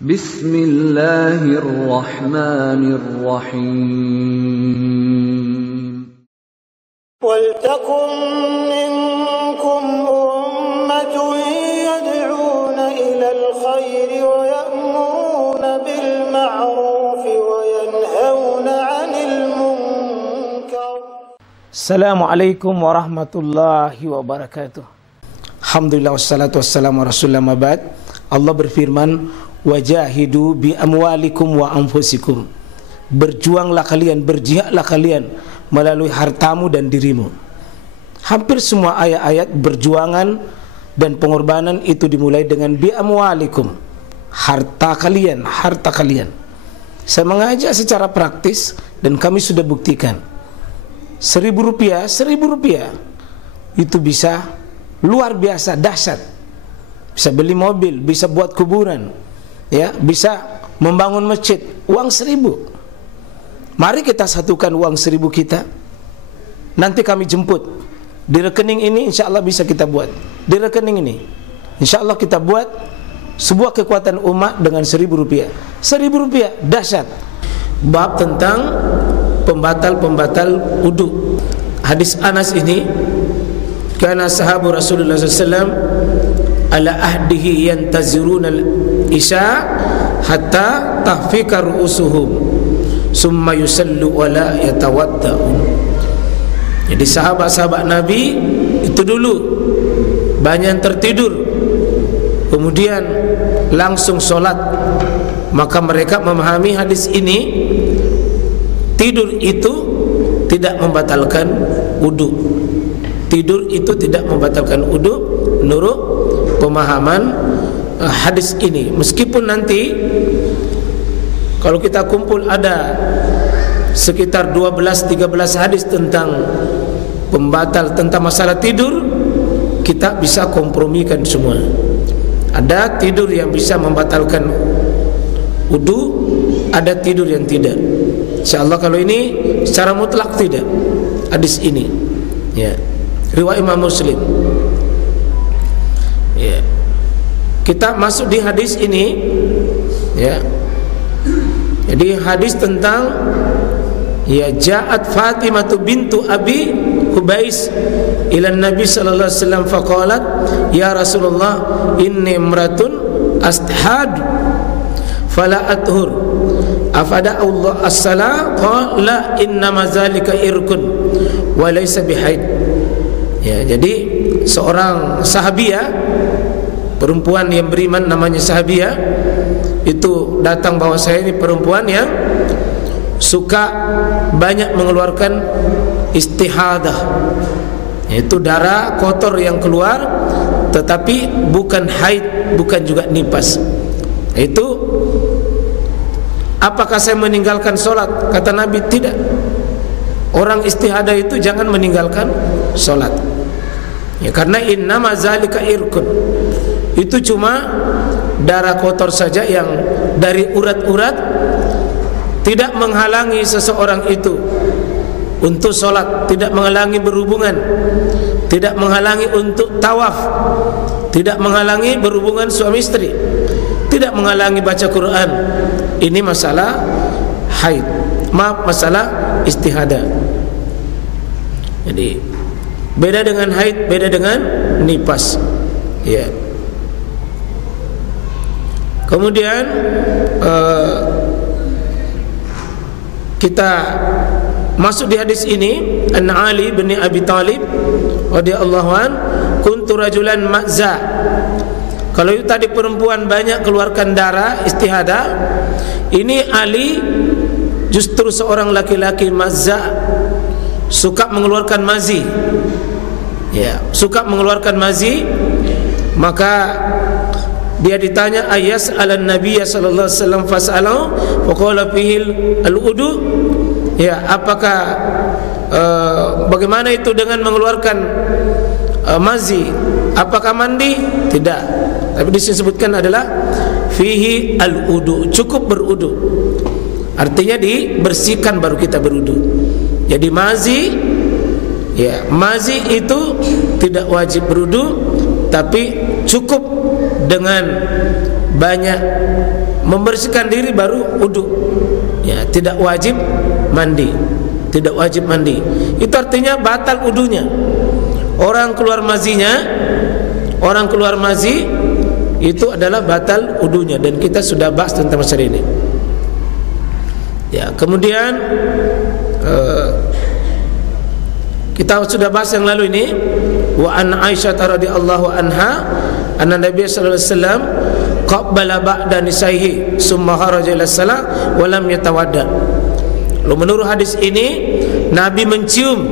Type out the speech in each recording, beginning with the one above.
Bismillahirrahmanirrahim. Waltakum minkum ummatun yad'una ilal khairi wa ya'muruna bil ma'ruf wa yanhauna 'anil munkar. Assalamualaikum warahmatullahi wabarakatuh. Alhamdulillah wassalatu wassalamu ala rasulillah mabad. Allah berfirman, wajahidu bi amwalikum wa anfusikum. Berjuanglah kalian, berjihadlah kalian melalui hartamu dan dirimu. Hampir semua ayat-ayat berjuangan dan pengorbanan itu dimulai dengan bi amwalikum, harta kalian, harta kalian. Saya mengajak secara praktis dan kami sudah buktikan. Rp1.000 itu bisa luar biasa dahsyat. Bisa beli mobil, bisa buat kuburan, ya, bisa membangun masjid. Uang 1.000. Mari kita satukan uang 1.000 kita. Nanti kami jemput di rekening ini, insya Allah bisa kita buat. Di rekening ini, insya Allah kita buat sebuah kekuatan umat dengan Rp1.000. Rp1.000 dahsyat. Bab tentang pembatal-pembatal wudu. Hadis Anas ini, karena sahabat Rasulullah SAW ala ahdihi yantaziruna al-isya hatta tahfika ru'usuhum summa yusallu wa la yatawadda'un. Jadi sahabat-sahabat Nabi itu dulu banyak yang tertidur, kemudian langsung solat. Maka mereka memahami hadis ini, tidur itu tidak membatalkan wudu. Tidur itu tidak membatalkan wudu menurut pemahaman hadis ini. Meskipun nanti kalau kita kumpul ada sekitar 12-13 hadis tentang pembatal, tentang masalah tidur, kita bisa kompromikan semua. Ada tidur yang bisa membatalkan wudu, ada tidur yang tidak. InsyaAllah kalau ini secara mutlak tidak. Hadis ini, ya, riwayat Imam Muslim. Ya. Kita masuk di hadis ini, ya. Jadi hadis tentang, ya, ja'at Fatimah bintu Abi Hubais ila Nabi sallallahu alaihi wasallam faqalat ya Rasulullah inni imratun astahad fala athur afada Allah as-salah qala inna ma zalika irkun wa laysa bihaid. Ya, jadi seorang sahabiah, perempuan yang beriman namanya sahabiah, itu datang bahwa saya ini perempuan yang suka banyak mengeluarkan istihadah, yaitu darah kotor yang keluar tetapi bukan haid, bukan juga nifas. Itu apakah saya meninggalkan solat? Kata Nabi, tidak. Orang istihadah itu jangan meninggalkan solat, ya, karena innama zalika irkun, itu cuma darah kotor saja yang dari urat-urat, tidak menghalangi seseorang itu untuk sholat, tidak menghalangi berhubungan, tidak menghalangi untuk tawaf, tidak menghalangi berhubungan suami istri, tidak menghalangi baca Quran. Ini masalah haid, masalah istihadah. Jadi beda dengan haid, beda dengan nifas, ya. Kemudian kita masuk di hadis ini, An Ali bin Abi Talib radhiyallahu an, kuntu rajulan ma'za. Kalau itu tadi perempuan banyak keluarkan darah istihadah, ini Ali justru seorang laki-laki ma'za, suka mengeluarkan mazi, ya, suka mengeluarkan mazi. Maka dia ditanya ayas alan Nabiya sallallahu alaihi wasallam fasalahu faqala fihi al-wudu, ya, apakah bagaimana itu dengan mengeluarkan mazi, apakah mandi? Tidak, tapi disebutkan adalah fihi al-wudu, cukup berwudu, artinya dibersihkan baru kita berwudu. Jadi mazi, ya, mazi itu tidak wajib berwudu, tapi cukup dengan banyak membersihkan diri baru wudu. Ya, tidak wajib mandi. Tidak wajib mandi. Itu artinya batal wudunya. Orang keluar mazi itu adalah batal wudunya, dan kita sudah bahas tentang masalah ini. Ya, kemudian kita sudah bahas yang lalu ini. Wa an Aisyah radhiyallahu anha anna Nabi sallallahu alaihi wasallam qabbala ba'da nisaihi summa kharaja ila salat wa lam yatawadda. Lalu menurut hadis ini Nabi mencium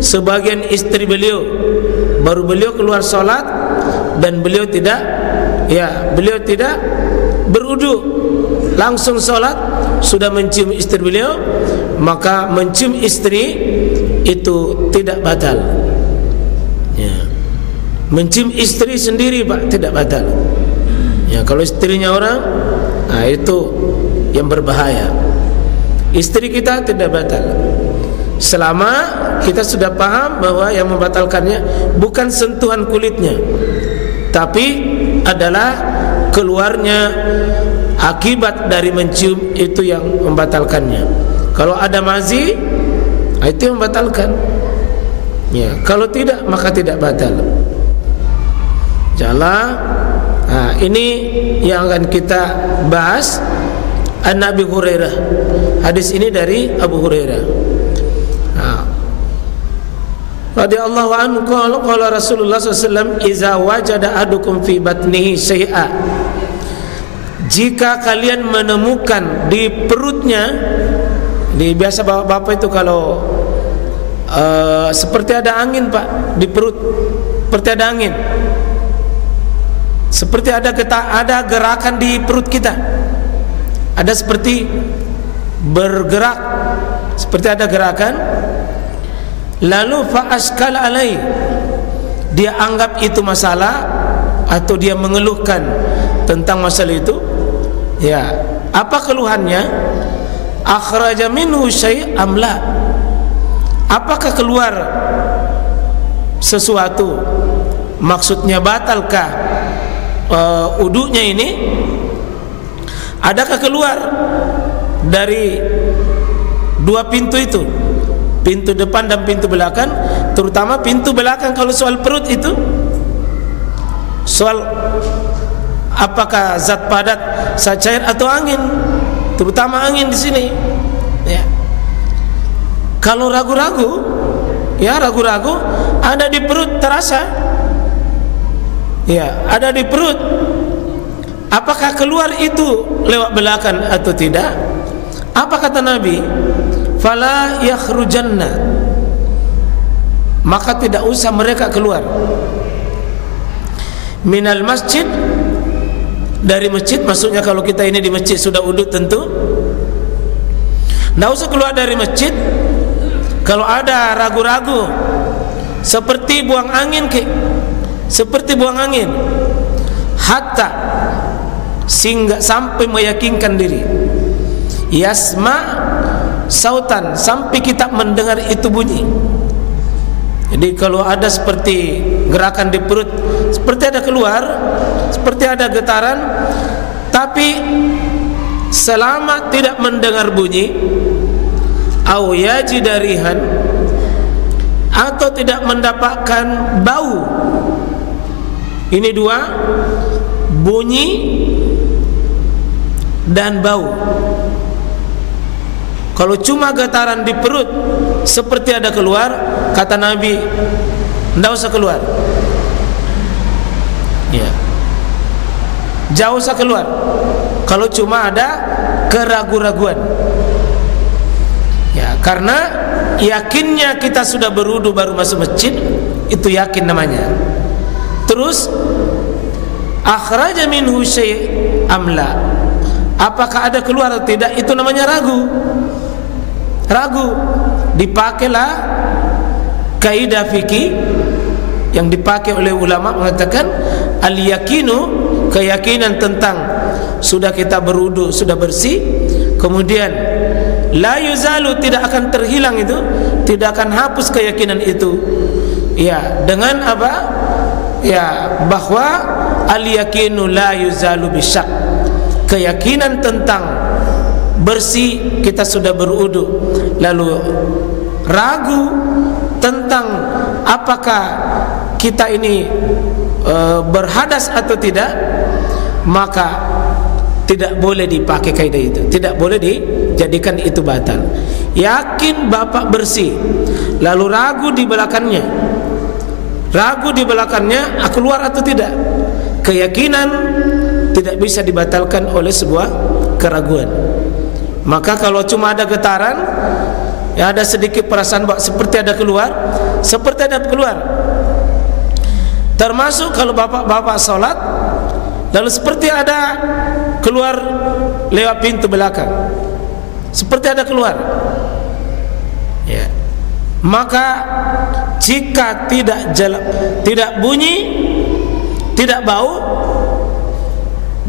sebagian istri beliau, baru beliau keluar salat, dan beliau tidak berwudu, langsung salat sudah mencium istri beliau. Maka mencium istri itu tidak batal. Ya. Mencium istri sendiri Pak tidak batal. Ya, kalau istrinya orang, nah itu yang berbahaya. Istri kita tidak batal selama kita sudah paham bahwa yang membatalkannya bukan sentuhan kulitnya, tapi adalah keluarnya akibat dari mencium, itu yang membatalkannya. Kalau ada mazi, itu yang membatalkan. Ya, kalau tidak maka tidak batal. Jalan. Nah, ini yang akan kita bahas. An Abi Hurairah. Hadis ini dari Abu Hurairah. Radhiyallahu anhu qala Rasulullah sallallahu alaihi wasallam iza wajada ahadukum fi batnihi syai'a. Jika kalian menemukan di perutnya, di biasa bapak-bapak itu kalau seperti ada angin Pak di perut, seperti ada angin, seperti ada gerakan di perut kita. Ada seperti bergerak, seperti ada gerakan. Lalu fa'askal alai, dia anggap itu masalah, atau dia mengeluhkan tentang masalah itu. Ya, apa keluhannya? Akhraja minhu syai' am la? Apakah keluar sesuatu? Maksudnya batalkah wudunya ini? Adakah keluar dari dua pintu itu, pintu depan dan pintu belakang? Terutama pintu belakang kalau soal perut itu, soal apakah zat padat, zat cair atau angin, terutama angin di sini. Ya. Kalau ragu-ragu, ada di perut terasa. Ya, ada di perut. Apakah keluar itu lewat belakang atau tidak? Apa kata Nabi? Fala yakhrujanna, maka tidak usah mereka keluar minal masjid, dari masjid. Maksudnya kalau kita ini di masjid sudah wudu tentu tidak usah keluar dari masjid. Kalau ada ragu-ragu seperti buang angin, hatta sehingga sampai meyakinkan diri, yasma sautan, sampai kita mendengar itu bunyi. Jadi kalau ada seperti gerakan di perut, seperti ada keluar, seperti ada getaran, tapi selama tidak mendengar bunyi, au yajidarihan, atau tidak mendapatkan bau. Ini dua, bunyi dan bau. Kalau cuma getaran di perut seperti ada keluar, kata Nabi, tidak usah keluar. Ya, jauh usah keluar. Kalau cuma ada keraguan-raguan, ya, karena yakinnya kita sudah berwudu baru masuk masjid, itu yakin namanya. Terus akhraja minhu syai' amla, apakah ada keluar atau tidak, itu namanya ragu. Dipakailah kaidah fikih yang dipakai oleh ulama, mengatakan al-yakinu, keyakinan tentang sudah kita berwudu, sudah bersih, kemudian la yuzalu, tidak akan terhilang itu, tidak akan hapus keyakinan itu. Ya, dengan apa? Ya, bahwa al-yakinu la yuzalu bisyak, keyakinan tentang bersih, kita sudah berudu. Lalu ragu tentang apakah kita ini berhadas atau tidak, maka tidak boleh dipakai kaidah itu, tidak boleh dijadikan itu batal. Yakin bapak bersih, lalu ragu di belakangnya, keluar atau tidak, keyakinan tidak bisa dibatalkan oleh sebuah keraguan. Maka kalau cuma ada getaran, ya ada sedikit perasaan seperti ada keluar, termasuk kalau bapak sholat, lalu seperti ada keluar lewat pintu belakang, seperti ada keluar, ya. Maka jika tidak bunyi, tidak bau,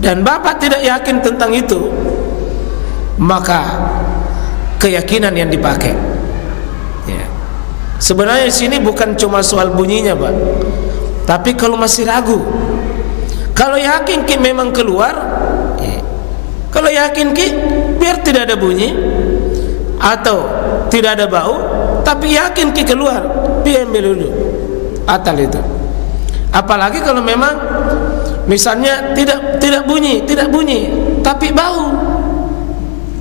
dan bapak tidak yakin tentang itu, maka keyakinan yang dipakai, ya. Sebenarnya di sini bukan cuma soal bunyinya, Pak, tapi kalau masih ragu, kalau yakin ki memang keluar, ya. Kalau yakin ki biar tidak ada bunyi atau tidak ada bau, tapi yakin ki keluar, biar ambil dulu atal itu. Apalagi kalau memang misalnya tidak bunyi, tapi bau,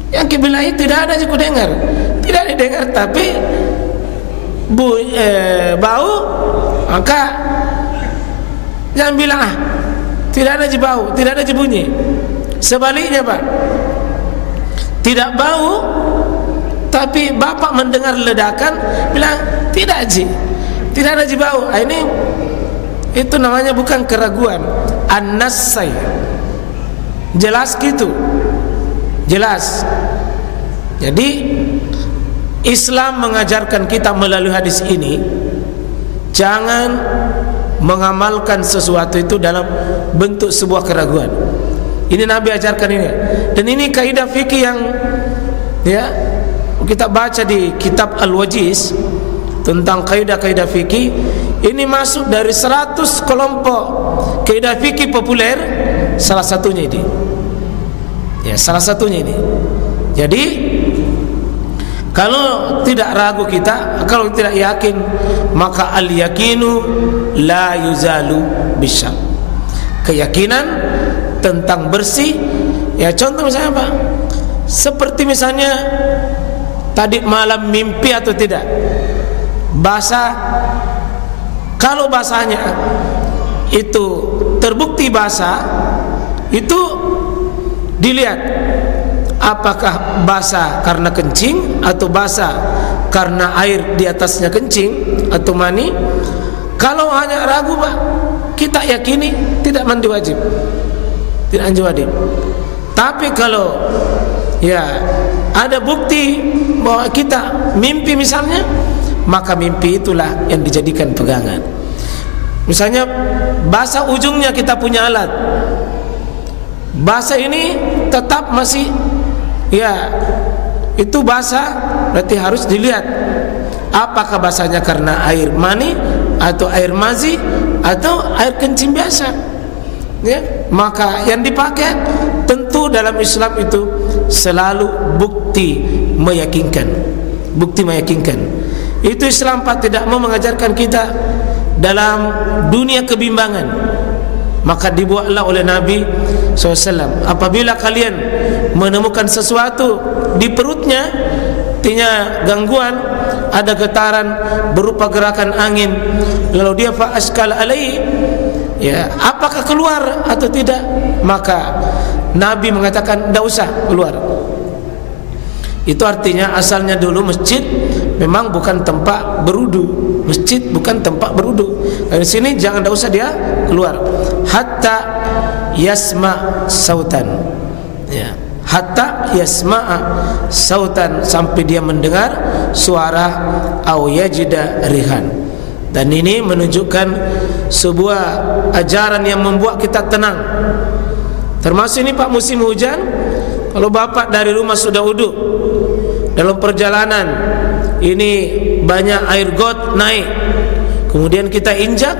yang kibilai tidak ada juga tidak didengar, tapi bau, maka jangan bilang tidak ada bau, tidak ada bunyi. Sebaliknya, Pak, tidak bau tapi bapak mendengar ledakan, bilang tidak ada bau. Ini itu namanya bukan keraguan, an-nasai, jelas gitu, jelas. Jadi Islam mengajarkan kita melalui hadis ini, jangan mengamalkan sesuatu itu dalam bentuk sebuah keraguan. Ini Nabi ajarkan ini, dan ini kaidah fikih yang, ya, kita baca di kitab Al-Wajiz tentang kaidah-kaidah fikih. Ini masuk dari 100 kelompok kaidah fikih populer, salah satunya ini, ya, salah satunya ini. Jadi kalau tidak ragu kita, kalau tidak yakin, maka al-yakinu la yuzalu bisyak. Keyakinan tentang bersih, ya, contoh misalnya apa? Seperti misalnya tadi malam mimpi atau tidak, basah. Kalau basahnya itu terbukti basah, itu dilihat apakah basah karena kencing atau basah karena air di atasnya kencing atau mani. Kalau hanya ragu, Pak, kita yakini tidak mandi wajib, tidak mandi wajib. Tapi kalau, ya, ada bukti bahwa kita mimpi misalnya, maka mimpi itulah yang dijadikan pegangan. Misalnya basah ujungnya, kita punya alat, basah ini tetap masih, ya, itu basah, berarti harus dilihat apakah basahnya karena air mani atau air mazi atau air kencing biasa, ya. Maka yang dipakai tentu dalam Islam itu selalu bukti meyakinkan, bukti meyakinkan. Itu Islam, Pak, tidak mau mengajarkan kita dalam dunia kebimbangan. Maka dibuatlah oleh Nabi SAW, apabila kalian menemukan sesuatu di perutnya, artinya gangguan, ada getaran berupa gerakan angin, lalu dia fa'askal alaihi, ya, apakah keluar atau tidak, maka Nabi mengatakan tidak usah keluar. Itu artinya asalnya dulu masjid memang bukan tempat berudu, masjid bukan tempat berudu. Dari sini jangan, tidak usah dia keluar, hatta yasma sautan, ya, hatta yasma'a sautan, sampai dia mendengar suara, au yajida rihan. Dan ini menunjukkan sebuah ajaran yang membuat kita tenang. Termasuk ini, Pak, musim hujan, kalau bapak dari rumah sudah wudu, dalam perjalanan ini banyak air got naik, kemudian kita injak,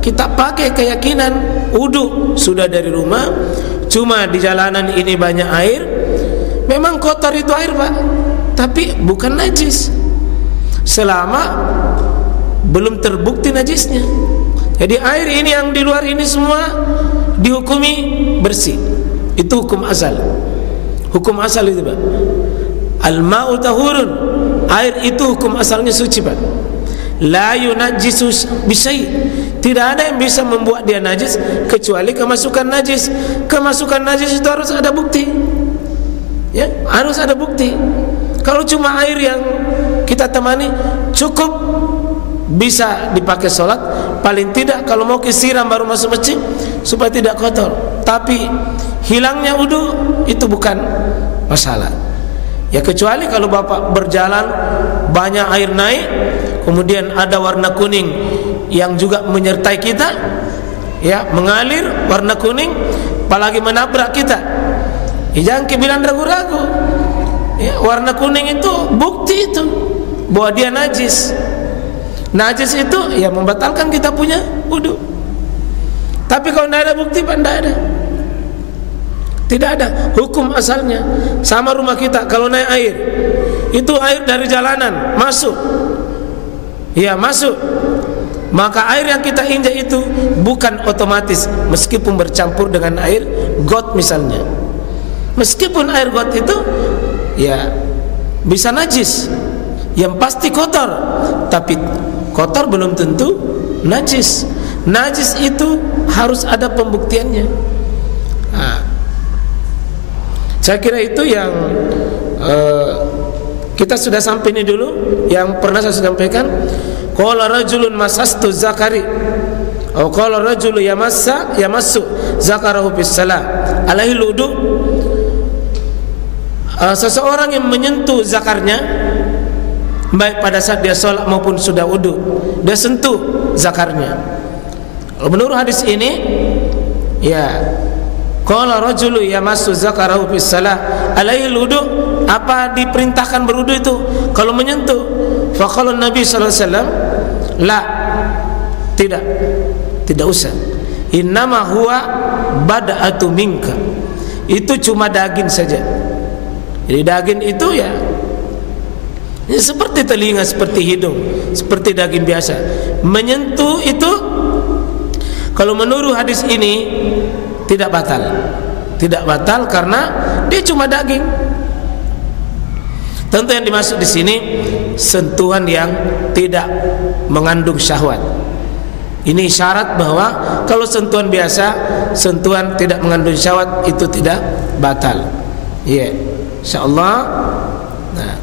kita pakai keyakinan wudu sudah dari rumah, cuma di jalanan ini banyak air, memang kotor itu air Pak, tapi bukan najis selama belum terbukti najisnya. Jadi air ini yang di luar ini semua dihukumi bersih. Itu hukum asal. Hukum asal itu Pak. Al-ma'u tahurun, air itu hukum asalnya suci Pak. La yunajjisu bisyai, tidak ada yang bisa membuat dia najis kecuali kemasukan najis. Kemasukan najis itu harus ada bukti. Ya, harus ada bukti. Kalau cuma air yang kita temani cukup bisa dipakai sholat, paling tidak kalau mau kesiram baru masuk masjid supaya tidak kotor. Tapi hilangnya wudu itu bukan masalah. Ya kecuali kalau Bapak berjalan banyak air naik, kemudian ada warna kuning yang juga menyertai kita, ya mengalir warna kuning, apalagi menabrak kita, ya jangan bilang ragu-ragu. Ya, warna kuning itu bukti itu bahwa dia najis. Najis itu ya membatalkan kita punya wudu. Tapi kalau tidak ada bukti Pak, tidak ada. Tidak ada hukum asalnya. Sama rumah kita kalau naik air, itu air dari jalanan masuk, ya masuk, maka air yang kita injak itu bukan otomatis, meskipun bercampur dengan air got misalnya. Meskipun air got itu ya bisa najis, yang pasti kotor, tapi kotor belum tentu najis. Najis itu harus ada pembuktiannya. Nah, saya kira itu yang kita sudah sampai ini dulu. Yang pernah saya sampaikan, qala rajulun masastu zakari, atau qala rajulu yamassu zakarahu bis salah alaihi wudu. Seseorang yang menyentuh zakarnya baik pada saat dia sholat maupun sudah wudu, dia sentuh zakarnya. Menurut hadis ini, ya qala rajulu yamassu zakarahu bis salah alaihi wudu, apa diperintahkan berwudu itu kalau menyentuh? Faqala Nabi sallallahu alaihi wasallam, la, tidak usah. Innama huwa bada'atu minka, itu cuma daging saja. Jadi daging itu ya seperti telinga, seperti hidung, seperti daging biasa. Menyentuh itu kalau menurut hadis ini tidak batal. Tidak batal karena dia cuma daging. Tentu yang dimaksud di sini sentuhan yang tidak mengandung syahwat. Ini syarat bahwa kalau sentuhan biasa, sentuhan tidak mengandung syahwat itu tidak batal. Iya, insyaallah. Nah,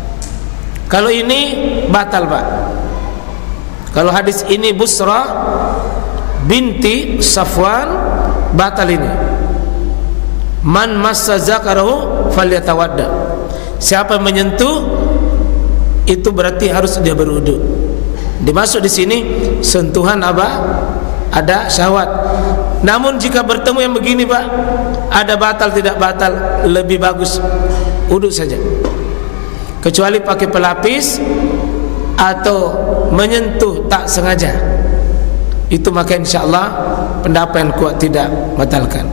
kalau ini batal Pak. Kalau hadis ini Busra binti Safwan batal ini. Man massa zakarahu falyatawadda. Siapa yang menyentuh itu berarti harus dia berwudu. Dimaksud di sini sentuhan apa? Ada syahwat. Namun jika bertemu yang begini Pak, ada batal tidak batal, lebih bagus wudu saja. Kecuali pakai pelapis atau menyentuh tak sengaja, itu maka insyaallah pendapat yang kuat tidak batalkan.